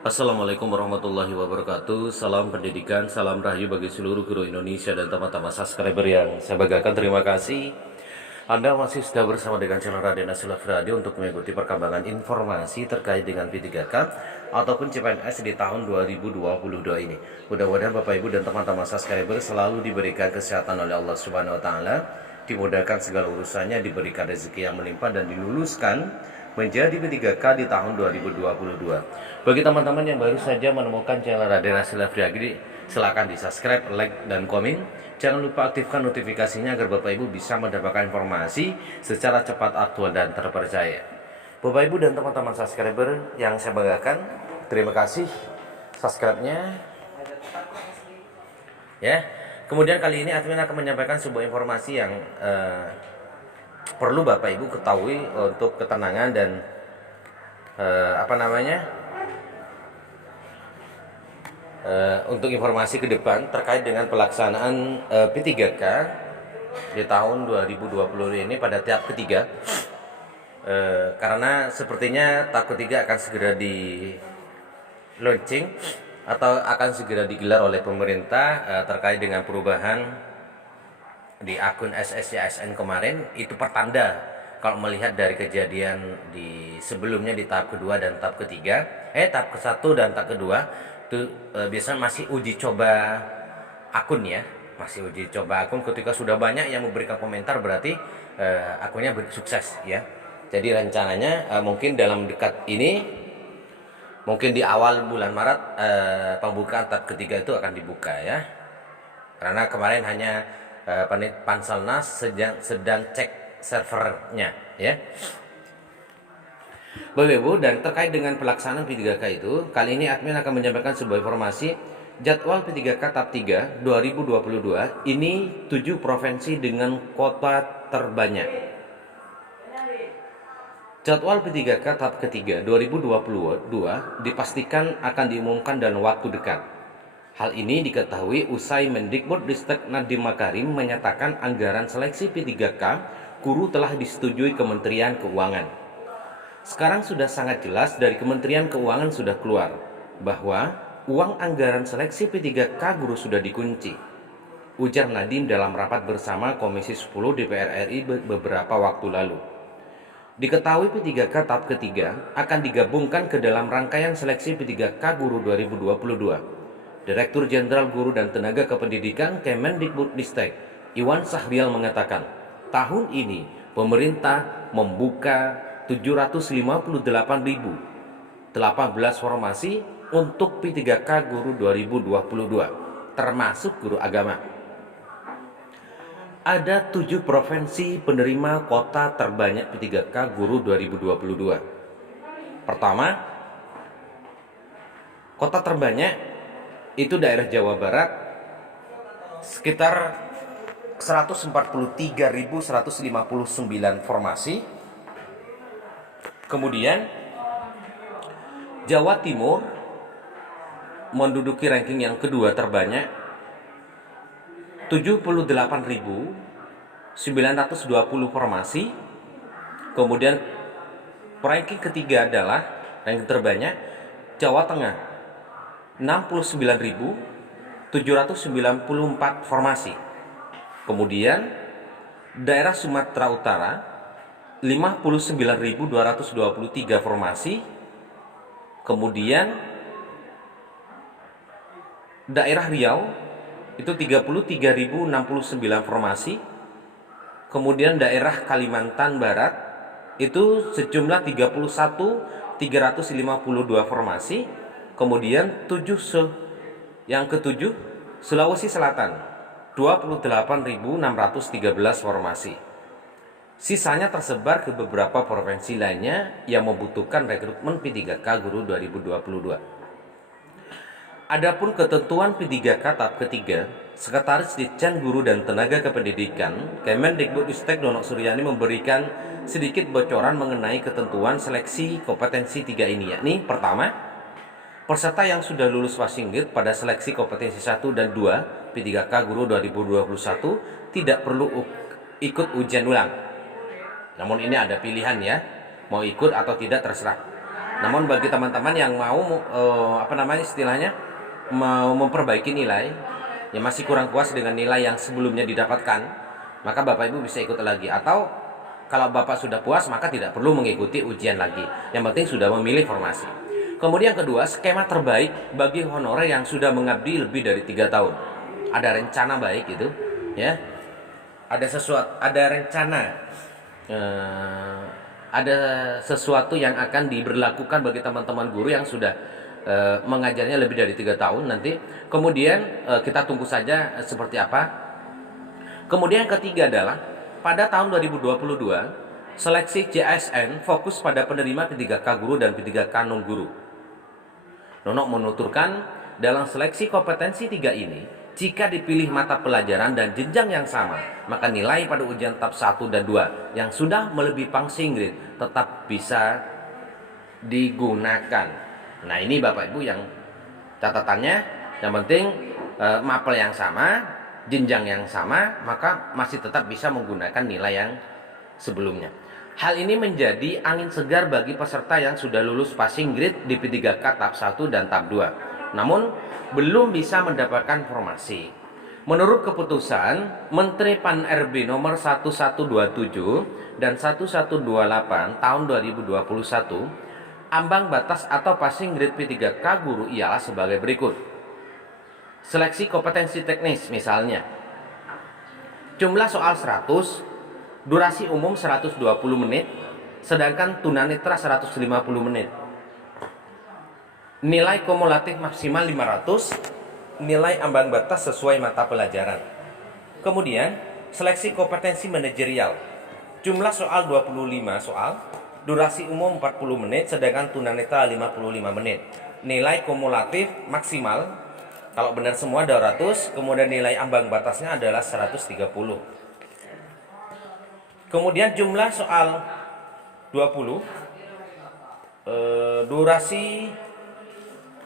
Assalamualaikum warahmatullahi wabarakatuh. Salam pendidikan, salam rahayu bagi seluruh guru Indonesia dan teman-teman subscriber yang saya banggakan. Terima kasih Anda masih sudah bersama dengan channel Raden Asilaf Radio untuk mengikuti perkembangan informasi terkait dengan P3K ataupun CPNS di tahun 2022 ini. Mudah-mudahan Bapak Ibu dan teman-teman subscriber selalu diberikan kesehatan oleh Allah Subhanahu wa taala, dimudahkan segala urusannya, diberikan rezeki yang melimpah dan diluluskan menjadi P3K di tahun 2022. Bagi teman-teman yang baru saja menemukan channel Raden Asilaf Radio, silakan di subscribe, like, dan komen. Jangan lupa aktifkan notifikasinya agar Bapak Ibu bisa mendapatkan informasi secara cepat, aktual, dan terpercaya. Bapak Ibu dan teman-teman subscriber yang saya banggakan, terima kasih subscribe-nya ya. Kemudian kali ini admin akan menyampaikan sebuah informasi yang perlu Bapak Ibu ketahui untuk ketenangan dan untuk informasi ke depan terkait dengan pelaksanaan P3K di tahun 2020 ini pada tahap ketiga. Karena sepertinya tahap ketiga akan segera di launching atau akan segera digelar oleh pemerintah terkait dengan perubahan di akun SSCSN kemarin. Itu pertanda kalau melihat dari kejadian di sebelumnya di tahap kedua dan tahap ketiga, tahap ke-1 dan tahap kedua itu biasanya masih uji coba akun ya, masih uji coba akun. Ketika sudah banyak yang memberikan komentar berarti akunnya sukses ya. Jadi rencananya mungkin dalam dekat ini, mungkin di awal bulan Maret pembukaan tahap ketiga itu akan dibuka ya. Karena kemarin hanya Panselnas sedang cek servernya ya. Bapak Ibu, dan terkait dengan pelaksanaan P3K itu, kali ini admin akan menyampaikan sebuah informasi jadwal P3K tahap 3 2022. Ini 7 provinsi dengan kota terbanyak. Jadwal P3K tahap ketiga 2022 dipastikan akan diumumkan dalam waktu dekat. Hal ini diketahui usai Mendikbudristek Nadiem Makarim menyatakan anggaran seleksi P3K guru telah disetujui Kementerian Keuangan. Sekarang sudah sangat jelas dari Kementerian Keuangan sudah keluar bahwa uang anggaran seleksi P3K guru sudah dikunci, ujar Nadiem dalam rapat bersama Komisi 10 DPR RI beberapa waktu lalu. Diketahui P3K tahap ketiga akan digabungkan ke dalam rangkaian seleksi P3K guru 2022. Direktur Jenderal Guru dan Tenaga Kependidikan Kemendikbudristek Iwan Sahrial mengatakan, tahun ini pemerintah membuka 758.018 formasi untuk P3K guru 2022, termasuk guru agama. Ada 7 provinsi penerima kota terbanyak P3K guru 2022. Pertama, kota terbanyak itu daerah Jawa Barat sekitar 143.159 formasi. Kemudian Jawa Timur menduduki ranking yang kedua terbanyak 78.920 formasi. Kemudian ranking ketiga adalah ranking terbanyak Jawa Tengah 69.794 formasi. Kemudian daerah Sumatera Utara 59.223 formasi. Kemudian daerah Riau itu 33.069 formasi. Kemudian daerah Kalimantan Barat itu sejumlah 31.352 formasi. Kemudian yang ketujuh Sulawesi Selatan 28.613 formasi. Sisanya tersebar ke beberapa provinsi lainnya yang membutuhkan rekrutmen P3K guru 2022. Adapun ketentuan P3K tahap ketiga, Sekretaris Ditjen Guru dan Tenaga Kependidikan Kemendikbudristek Dono Suryani memberikan sedikit bocoran mengenai ketentuan seleksi kompetensi 3 ini, yakni pertama, peserta yang sudah lulus passing grade pada seleksi kompetensi 1 dan 2 P3K guru 2021 tidak perlu ikut ujian ulang. Namun ini ada pilihan ya, mau ikut atau tidak terserah. Namun bagi teman-teman yang mau istilahnya mau memperbaiki nilai, yang masih kurang puas dengan nilai yang sebelumnya didapatkan, maka Bapak Ibu bisa ikut lagi. Atau kalau Bapak sudah puas, maka tidak perlu mengikuti ujian lagi. Yang penting sudah memilih formasi. Kemudian kedua, skema terbaik bagi honorer yang sudah mengabdi lebih dari 3 tahun. Ada rencana baik itu, ya. Ada rencana, ada sesuatu yang akan diberlakukan bagi teman-teman guru yang sudah mengajarnya lebih dari 3 tahun nanti. Kemudian kita tunggu saja seperti apa. Kemudian yang ketiga adalah pada tahun 2022 seleksi JSN fokus pada penerima P3K guru dan P3K non guru. Nonok menuturkan dalam seleksi kompetensi 3 ini, jika dipilih mata pelajaran dan jenjang yang sama, maka nilai pada ujian tahap 1 dan 2 yang sudah melebihi passing grade tetap bisa digunakan. Nah, ini Bapak Ibu yang catatannya, yang penting mapel yang sama, jenjang yang sama, maka masih tetap bisa menggunakan nilai yang sebelumnya. Hal ini menjadi angin segar bagi peserta yang sudah lulus passing grade di P3K tahap 1 dan tahap 2. Namun belum bisa mendapatkan formasi. Menurut keputusan Menteri Pan-RB nomor 1127 dan 1128 tahun 2021, ambang batas atau passing grade P3K guru ialah sebagai berikut. Seleksi kompetensi teknis misalnya, jumlah soal 100, durasi umum 120 menit, sedangkan tunanetra 150 menit. Nilai kumulatif maksimal 500, nilai ambang batas sesuai mata pelajaran. Kemudian, seleksi kompetensi manajerial. Jumlah soal 25 soal, durasi umum 40 menit, sedangkan tunanetra 55 menit. Nilai kumulatif maksimal, kalau benar semua 200, kemudian nilai ambang batasnya adalah 130. Kemudian jumlah soal 20, durasi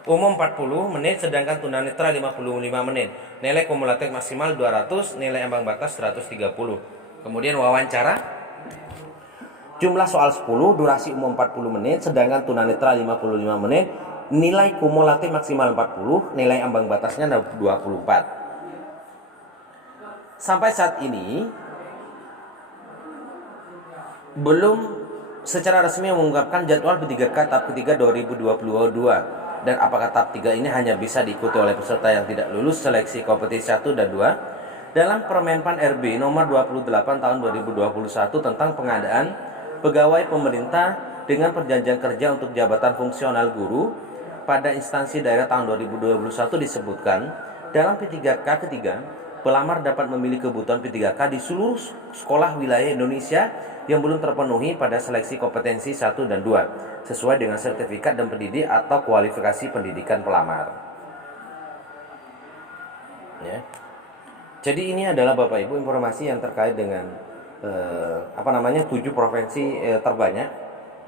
umum 40 menit, sedangkan tunanetra 55 menit. Nilai kumulatif maksimal 200, nilai ambang batas 130. Kemudian wawancara, jumlah soal 10, durasi umum 40 menit, sedangkan tunanetra 55 menit. Nilai kumulatif maksimal 40, nilai ambang batasnya 24. Sampai saat ini belum secara resmi mengungkapkan jadwal P3K tahap ketiga 2022. Dan apakah tahap 3 ini hanya bisa diikuti oleh peserta yang tidak lulus seleksi kompetisi 1 dan 2 dalam Permenpan RB nomor 28 tahun 2021 tentang pengadaan pegawai pemerintah dengan perjanjian kerja untuk jabatan fungsional guru pada instansi daerah tahun 2021 disebutkan dalam P3K ketiga, pelamar dapat memilih kebutuhan P3K di seluruh sekolah wilayah Indonesia yang belum terpenuhi pada seleksi kompetensi 1 dan 2 sesuai dengan sertifikat dan pendidik atau kualifikasi pendidikan pelamar. Ya. Jadi ini adalah Bapak Ibu informasi yang terkait dengan 7 provinsi terbanyak,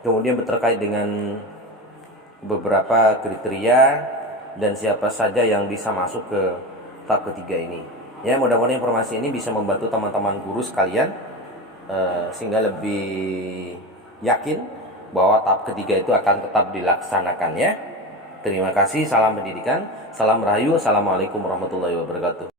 kemudian terkait dengan beberapa kriteria dan siapa saja yang bisa masuk ke tahap ketiga ini. Ya, mudah-mudahan informasi ini bisa membantu teman-teman guru sekalian sehingga lebih yakin bahwa tahap ketiga itu akan tetap dilaksanakan ya. Terima kasih, salam pendidikan, salam rahayu, assalamualaikum warahmatullahi wabarakatuh.